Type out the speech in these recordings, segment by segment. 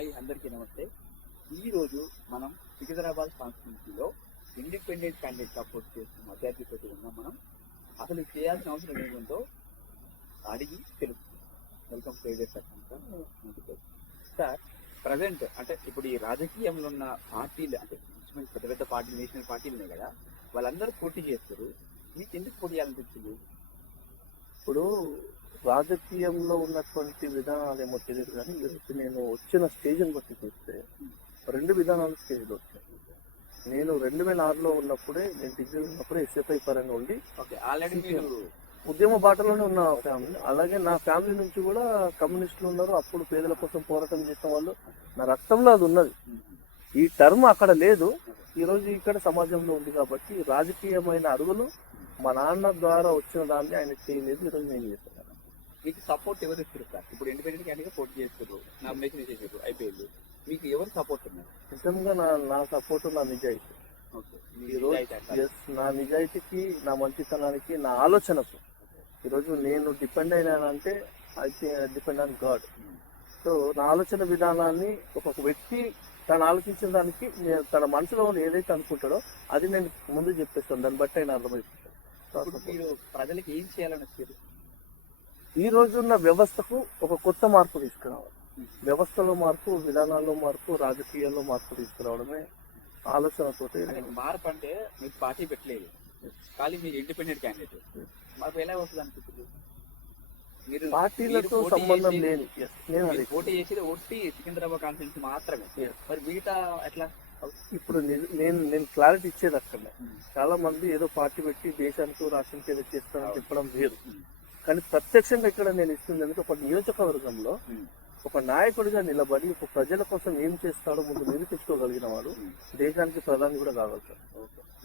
Hi అందరికీ నమస్తే. ఈ రోజు మనం సికింద్రాబాద్ కాన్స్టిట్యూన్సీలో ఇండిపెండెంట్ క్యాండిడేట్ సపోర్ట్ చేస్తున్న అభ్యర్థితో ఉన్నాం మనం అసలు చేయాల్సిన అవసరం ఏముందో అడిగి తెలుస్తుంది వెల్కమ్ ప్రైవేట్ సార్ ప్రజెంట్ అంటే ఇప్పుడు ఈ రాజకీయంలో ఉన్న పార్టీలు అంటే పెద్ద పెద్ద పార్టీలు నేషనల్ పార్టీలు ఉన్నాయి కదా వాళ్ళందరూ పోటీ చేస్తారు. మీకు ఎందుకు పోటీ చేయాలనిపించింది? ఇప్పుడు రాజకీయంలో ఉన్నటువంటి విధానాలు ఏమో తెలియదు కానీ ఈరోజు నేను వచ్చిన స్టేజ్ని బట్టి చూస్తే రెండు విధానాలు స్టేజ్లో వచ్చాయి. నేను రెండు వేల ఆరులో ఉన్నప్పుడే నేను డిగ్రీ ఉన్నప్పుడే ఎస్ఎఫ్ఐ పరంగా ఉండి ఉద్యమ బాటలోనే ఉన్న ఫ్యామిలీ. అలాగే నా ఫ్యామిలీ నుంచి కూడా కమ్యూనిస్టులు ఉన్నారు. అప్పుడు పేదల కోసం పోరాటం చేసిన వాళ్ళు నా రక్తంలో అది ఉన్నది. ఈ టర్మ్ అక్కడ లేదు. ఈ రోజు ఇక్కడ సమాజంలో ఉంది కాబట్టి రాజకీయమైన అడుగులు మా నాన్న ద్వారా వచ్చిన దాన్ని ఆయన చేయలేదు. ఈరోజు నేను చేస్తున్నాను మీకు సపోర్ట్ ఎవరు ఇస్తారు సార్? ఇప్పుడు ఇండిపెండెంట్ క్యాండిడేట్ పోటీ చేస్తారు నామినేషన్ చేసారు అయిపోయింది. మీకు ఎవరు సపోర్ట్ ఉన్నారు? నిజంగా నా నా సపోర్ట్ నా నిజాయితీ. ఓకే. ఈ రోజు ఎస్ నా నిజాయితీకి నా మంచితనానికి నా ఆలోచనకు ఈరోజు నేను డిపెండ్ అయినానంటే అయితే డిపెండ్ ఆన్ గాడ్ సో నా ఆలోచన విధానాన్ని ఒక వ్యక్తి తను ఆలోచించిన దానికి నేను తన మనసులో ఏదైతే అనుకుంటాడో అది నేను ముందు చెప్పేస్తాను. దాన్ని బట్టి ఆయన అర్థమైపోతాను మీరు ప్రజలకు ఏం చేయాలని వచ్చారు? ఈ రోజున్న వ్యవస్థకు ఒక కొత్త మార్పు తీసుకురావాలి. వ్యవస్థలో మార్పు విధానాల్లో మార్పు రాజకీయాల్లో మార్పు తీసుకురావడమే ఆలోచనతోటి మార్పు అంటే మీకు పార్టీ పెట్టలేదు. కానీ మీరు ఇండిపెండెంట్ క్యాండిడేట్. మార్పు ఎలా వస్తుంది అనిపిస్తుంది మీరు పార్టీలతో సంబంధం నేను అది పోటీ చేసేది ఒట్టి సికింద్రాబాద్ కాన్ఫరెన్స్ మాత్రమే. మరి మిగతా ఎట్లా? ఇప్పుడు నేను- నేను క్లారిటీ ఇచ్చేది అక్కడ చాలా మంది ఏదో పార్టీ పెట్టి దేశానికి రాష్ట్రానికి ఏదో చేస్తారని చెప్పడం వేరు కానీ ప్రత్యక్షంగా ఇక్కడ నేను ఇస్తుంది ఎందుకంటే ఒక నియోజకవర్గంలో ఒక నాయకుడిగా నిలబడి ఒక ప్రజల కోసం ఏం చేస్తాడో ముందు నిరూపించుకోగలిగిన వాడు. దేశానికి ప్రధాని కూడా కాగలుగుతాడు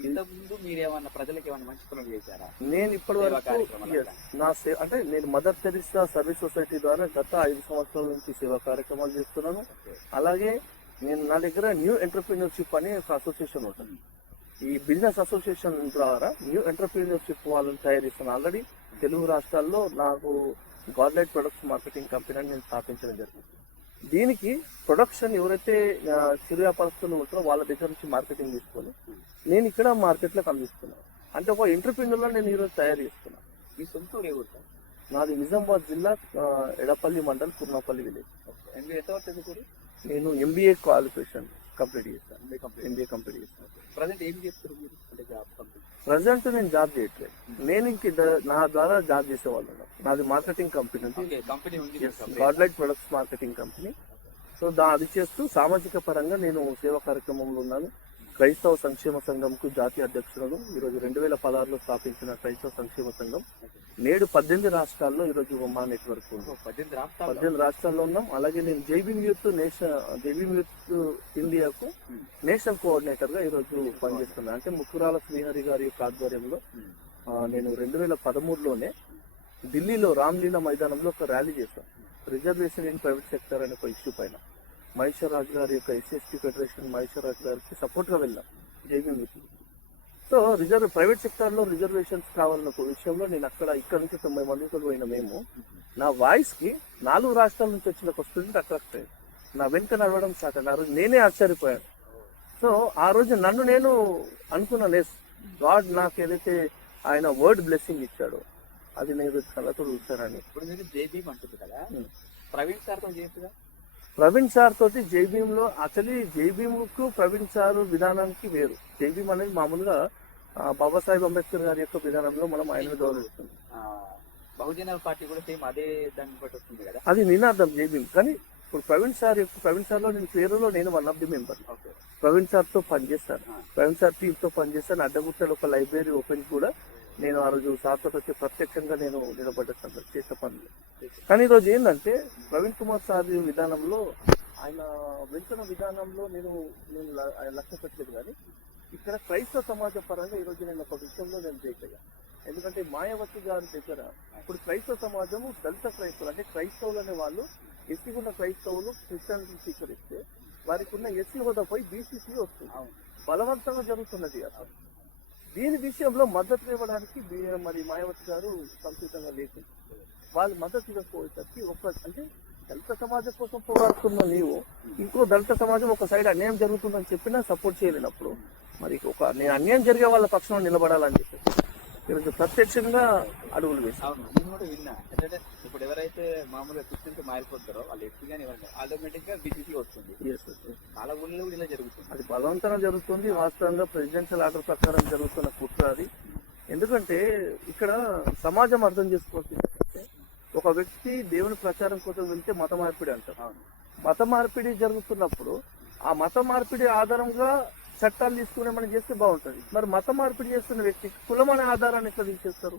ఇంతకు ముందు మీరు ఏమన్నా ప్రజలకు ఏమన్నా మంచి పనులు చేశారా? నేను ఇప్పటి సేవా వరకు నా సే అంటే నేను మదర్ తెరిసా సర్వీస్ సొసైటీ ద్వారా గత ఐదు సంవత్సరాల నుంచి సేవా కార్యక్రమాలు చేస్తున్నాను. అలాగే నేను నా దగ్గర న్యూ ఎంటర్ప్రీనర్షిప్ అనే ఒక అసోసియేషన్ ఉంటుంది. ఈ బిజినెస్ అసోసియేషన్ ద్వారా న్యూ ఎంటర్ప్రీనర్షిప్ వాళ్ళని తయారు చేస్తాను. ఆల్రెడీ తెలుగు రాష్ట్రాల్లో నాకు గాడ్లైట్ ప్రొడక్ట్స్ మార్కెటింగ్ కంపెనీ అని నేను స్థాపించడం జరిగింది. దీనికి ప్రొడక్షన్ ఎవరైతే చిరు వ్యాపారస్తులు ఉంటారో వాళ్ళ దగ్గర నుంచి మార్కెటింగ్ తీసుకొని నేను ఇక్కడ మార్కెట్లోకి అందిస్తున్నాను అంటే ఒక ఎంటర్ప్రీనర్లో నేను ఈరోజు తయారు చేస్తున్నాను మీ సొంతూరు ఎవరు నాది నిజామాబాద్ జిల్లా ఎడపల్లి మండల్ కుర్నపల్లి విలేజ్. చదువుకోరు నేను ఎంబీఏ క్వాలిఫికేషన్ కంప్లీట్ చేశాను ఎంబీఏ కంప్లీట్ చేశాను ప్రజెంట్ ఏం చేస్తారు మీరు? అంటే జాబ్ కంప్లీట్. ప్రజెంట్ నేను జాబ్ చేయట్లేదు. నేను ఇంక నా ద్వారా జాబ్ చేసేవాళ్ళు. నాది మార్కెటింగ్ కంపెనీ ఉంది. ఓకే కంపెనీ ఉంది మీకు Godlight products marketing company so దా అది చేస్తూ సామాజిక పరంగా నేను సేవా కార్యక్రమంలో ఉన్నాను. క్రైస్తవ సంక్షేమ సంఘంకు జాతీయ అధ్యక్షులను ఈరోజు రెండు వేల పదహారులో స్థాపించిన క్రైస్తవ సంక్షేమ సంఘం. నేడు పద్దెనిమిది రాష్ట్రాల్లో ఈరోజు మా నెట్వర్క్ పద్దెనిమిది రాష్ట్రాలు పద్దెనిమిది రాష్ట్రాల్లో ఉన్నాం. అలాగే నేను Jai Bhim youth nation Jai Bhim youth ఇండియాకు నేషనల్ కోఆర్డినేటర్గా ఈరోజు పనిచేస్తున్నాను అంటే ముక్కురాల శ్రీహరి గారి యొక్క ఆధ్వర్యంలో నేను రెండు వేల పదమూడులోనే ఢిల్లీలో రామ్లీలా మైదానంలో ఒక ర్యాలీ చేశాను. రిజర్వేషన్ ఇన్ ప్రైవేట్ సెక్టర్ అనే ఒక ఇష్యూ పైన. మహేశ్వర్ రాజు గారి యొక్క ఎస్ఎస్టీ ఫెడరేషన్ మహేశ్వర్ రాజు గారికి సపోర్ట్గా వెళ్ళాం. యూత్ సో రిజర్వ్ ప్రైవేట్ సెక్టర్లో రిజర్వేషన్స్ కావాలన్న ఒక విషయంలో నేను అక్కడ ఇక్కడ నుంచి తొంభై మందితో పోయిన మేము. నా వాయిస్కి నాలుగు రాష్ట్రాల నుంచి వచ్చిన ఒక స్టూడెంట్ అట్రాక్ట్ అయ్యాడు నా వెనుక నడవడం స్టార్ట్ అయ్యాను ఆ రోజు నేనే ఆశ్చర్యపోయాను. సో ఆ రోజు నన్ను నేను అనుకున్నాను ఎస్ గాడ్ నాకు ఏదైతే ఆయన వర్డ్ బ్లెస్సింగ్ ఇచ్చాడో అది నేను కళ్ళతో చూస్తానని ఇప్పుడు మీరు జేబీమ్ అంటుంది కదా. ప్రవీణ్ సార్తో చేస్తుగా ప్రవీణ్ సార్ తోటి జైభీమ్లో యాక్చువల్లీ జైభీమ్కు ప్రవీణ్ సార్ విధానానికి వేరు. జైభీమ్ అనేది మామూలుగా బాబాసాహెబ్ అంబేద్కర్ గారి యొక్క విధానంలో మనం ఆయన గౌరవిస్తుంది బహుజన పార్టీ కూడా సేమ్ అదే దాన్ని బట్టి వస్తుంది కదా? అది నినాదం జైభీమ్ కానీ ఇప్పుడు ప్రవీణ్ సార్ యొక్క ప్రవీణ్ సార్లో నేను పేరులో నేను one of the member. Praveen సార్తో పనిచేస్తాను. ప్రవీణ్ సార్ టీమ్తో పనిచేస్తాను. అడ్డగుట్టలో ఒక లైబ్రరీ ఓపెన్ కూడా నేను ఆ రోజు సార్తో వచ్చి ప్రత్యక్షంగా నేను నిలబడ్డ సంగతి చేసే పనులు. కానీ ఈ రోజు ఏంటంటే ప్రవీణ్ కుమార్ సార్ విధానంలో ఆయన వెళ్తున్న విధానంలో నేను నేను లక్ష్య పెట్టలేదు కానీ ఇక్కడ క్రైస్తవ సమాజ పరంగా ఈ రోజు నేను ఒక విషయంలో నేను చేయగలిగా ఎందుకంటే మాయావతి గారి దగ్గర ఇప్పుడు క్రైస్తవ సమాజము దళిత క్రైస్తవులు అంటే క్రైస్తవులు అనే వాళ్ళు ఎస్సీ ఉన్న క్రైస్తవులు క్రిస్టియానిటీ స్వీకరిస్తే వారికి ఉన్న ఎస్సీ హోదా పోయి బీసీసీ వస్తుంది. బలవంతంగా జరుగుతున్నది అసలు. దీని విషయంలో మద్దతు ఇవ్వడానికి మరి మాయావతి గారు సంసిద్ధంగా లేదు వాళ్ళు మద్దతు ఇవ్వకపోయేసరికి ఒక అంటే దళిత సమాజం కోసం పోరాడుతున్న నీవు ఇంకో దళిత సమాజం ఒక సైడ్ అన్యాయం జరుగుతుందని చెప్పినా సపోర్ట్ చేయలేనప్పుడు మరి ఒక నేను అన్యాయం జరిగే వాళ్ళ పక్షంలో నిలబడాలని చెప్పి ఈరోజు ప్రత్యక్షంగా అడుగులు వేసి అవును నేను కూడా విన్నా. ఎందుకంటే ఇప్పుడు ఎవరైతే మామూలుగా క్రిస్టియన్స్ మారిపోతారో వాళ్ళు ఎత్తుగానే ఇవ్వండి ఆటోమేటిక్గా బీసీసీ వస్తుంది. చాలా ఊళ్ళో కూడా ఇలా జరుగుతుంది. అది బలవంతంగా జరుగుతుంది. వాస్తవంగా ప్రెసిడెన్షియల్ ఆర్డర్ ప్రకారం జరుగుతున్న కుట్ర అది. ఎందుకంటే ఇక్కడ సమాజం అర్థం చేసుకోవాల్సింది ఒక వ్యక్తి దేవుని ప్రచారం కోసం వెళ్తే మత మార్పిడి అంటారు. అవును. మత మార్పిడి జరుగుతున్నప్పుడు ఆ మత మార్పిడి ఆధారంగా చట్టాలు తీసుకునే మనం చేస్తే బాగుంటుంది. మరి మత మార్పిడి చేస్తున్న వ్యక్తి కులం అనే ఆధారాన్ని ఎట్లా తీసేస్తారు?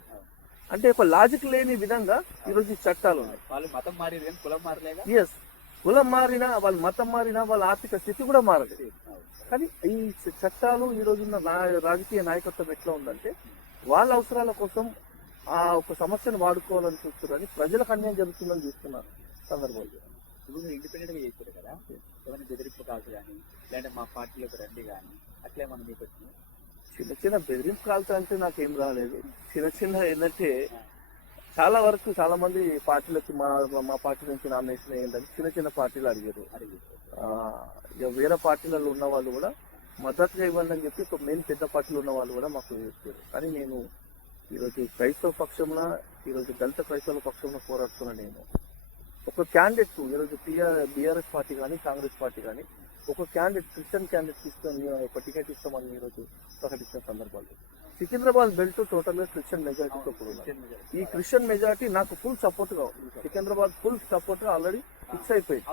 అంటే ఒక లాజిక్ లేని విధంగా ఈరోజు ఈ చట్టాలు ఉన్నాయి. వాళ్ళు మతం మారేది కులం ఎస్ కులం మారినా వాళ్ళ మతం మారినా వాళ్ళ ఆర్థిక స్థితి కూడా మారదు. కానీ ఈ చట్టాలు ఈ రోజున్న రాజకీయ నాయకత్వం ఎట్లా ఉందంటే వాళ్ళ అవసరాల కోసం ఆ ఒక సమస్యను వాడుకోవాలని చూస్తున్నారని ప్రజలకు అన్యాయం జరుగుతుందని చూస్తున్నారు సందర్భంలో. ఇప్పుడు మీరు ఇండిపెండెంట్గా చేశారు కదా? ఏమైనా బెదిరింపు కాల్స్ కానీ లేదంటే మా పార్టీలోకి రండి కానీ అట్లే మనం మీకు వచ్చింది? చిన్న చిన్న బెదిరింపు కాల్స్ అంటే నాకేం రాలేదు. చిన్న చిన్న ఏంటంటే చాలా వరకు చాలా మంది పార్టీలకి మా మా పార్టీ నుంచి నామినేషన్ ఏంటంటే చిన్న చిన్న పార్టీలు అడిగారు. ఇక వేరే పార్టీలలో ఉన్న వాళ్ళు కూడా మద్దతుగా ఇవ్వండి అని చెప్పి ఒక మెయిన్ పెద్ద పార్టీలో ఉన్న వాళ్ళు కూడా మాకు చెప్పారు కానీ నేను ఈరోజు క్రైస్తవ పక్షంలో ఈరోజు దళిత క్రైస్తవ పక్షంలో పోరాడుతున్నా నేను. ఒక క్యాండిడేట్ ఈరోజు టీఆర్ బీఆర్ఎస్ పార్టీ కానీ కాంగ్రెస్ పార్టీ కానీ ఒక క్యాండిడేట్ క్రిస్టియన్ క్యాండిడేట్ ఇస్తాను ఒక టికెట్ ఇస్తామని ఈరోజు ప్రకటించిన సందర్భాలు. సికింద్రాబాద్ బెల్ట్ టోటల్గా క్రిస్టియన్ మెజారిటీతో ఈ క్రిస్టియన్ మెజారిటీ నాకు ఫుల్ సపోర్ట్గా సికింద్రాబాద్ ఫుల్ సపోర్ట్గా ఆల్రెడీ ఫిక్స్ అయిపోయింది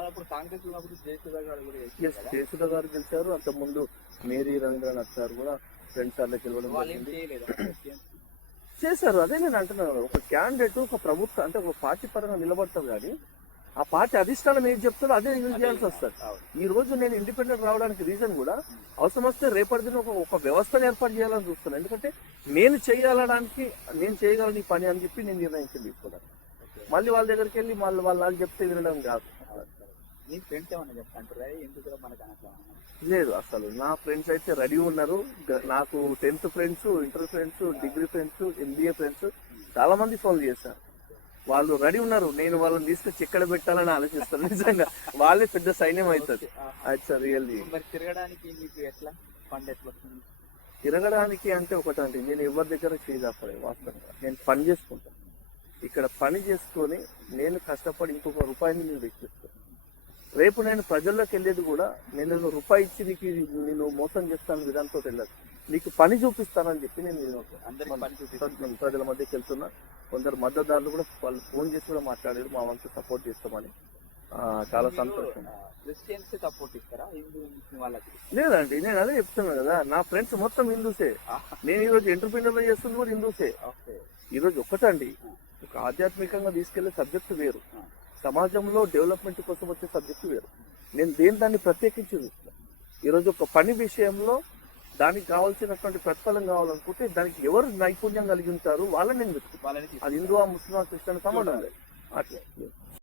జయసుధా గారు గెలిచారు అంత ముందు మేరీ రవీంద్రనాథ్ గారు కూడా రెండు సార్లు గెలవడం. చేశారు. అదే నేను అంటున్నాను. ఒక క్యాండిడేట్ ఒక ప్రభుత్వం అంటే ఒక పార్టీ పరంగా నిలబడతారు కానీ ఆ పార్టీ అధిష్టానం ఏం చెప్తారో అదే యూజ్ చేయాల్సి వస్తుంది. ఈ రోజు నేను ఇండిపెండెంట్ రావడానికి రీజన్ కూడా అవసరం వస్తే రేపటి దిన ఒక వ్యవస్థను ఏర్పాటు చేయాలని చూస్తున్నాను. ఎందుకంటే నేను చేయగలడానికి నేను చేయగలను ఈ పని అని చెప్పి నేను నిర్ణయించింది తీసుకున్నాను మళ్ళీ వాళ్ళ దగ్గరికి వెళ్ళి మళ్ళీ వాళ్ళు చెప్తే వినడం కాదు. మీ ఫ్రెండ్స్ ఏమన్నా చెప్తాంటారా? ఎందుకు మనకు లేదు అసలు నా ఫ్రెండ్స్ అయితే రెడీ ఉన్నారు. నాకు tenth friends inter friends degree friends MBA friends చాలా మంది ఫోన్ చేశారు. వాళ్ళు రెడీ ఉన్నారు. నేను వాళ్ళని తీసుకొచ్చి ఎక్కడ పెట్టాలని ఆలోచిస్తాను. నిజంగా వాళ్ళే పెద్ద సైన్యం అవుతుంది అది రియల్లీ మరి తిరగడానికి మీకు ఎట్లా ఫండ్ ఎట్లా వస్తుంది? తిరగడానికి అంటే ఒకటండి నేను ఎవరి దగ్గర చేయదాపడే వాస్తవంగా. నేను పని చేసుకుంటాను. ఇక్కడ పని చేసుకొని నేను కష్టపడి ఇంకొక రూపాయిని నేను వెచ్చిస్తాను రేపు నేను ప్రజల్లోకి వెళ్ళేది కూడా నేను రూపాయి ఇచ్చి నీకు నేను మోసం చేస్తాను విధానంతో వెళ్ళదు. నీకు పని చూపిస్తానని చెప్పి నేను అందరికి పని చూపిస్తాను. ప్రజల- మధ్యకి వెళ్తున్నా. కొందరు మద్దతుదారులు కూడా వాళ్ళు ఫోన్ చేసి కూడా మాట్లాడారు మా వంతు సపోర్ట్ చేస్తామని. చాలా సంతోషం. క్రిస్టియన్స్ సపోర్ట్ ఇస్తారా? వాళ్ళకి? లేదండి నేను అదే చెప్తున్నాను కదా నా ఫ్రెండ్స్ మొత్తం హిందూసే. నేను ఈ రోజు ఎంటర్ప్రీనర్లో చేస్తుంది కూడా హిందూసే. ఓకే. ఈ రోజు ఒక్కటండి ఒక ఆధ్యాత్మికంగా తీసుకెళ్ళే సబ్జెక్ట్ వేరు. సమాజంలో డెవలప్మెంట్ కోసం వచ్చే సబ్జెక్ట్ వేరు. నేను దేని దాన్ని ప్రత్యేకించి చూస్తున్నాను ఈరోజు ఒక పని విషయంలో దానికి కావాల్సినటువంటి ప్రతిఫలం కావాలనుకుంటే దానికి ఎవరు నైపుణ్యం కలిగి ఉంటారు వాళ్ళని నేను వెతుకుతాను. అది హిందువా ముస్లిమా క్రిస్టియన్ సంబంధం లేదు అట్లా.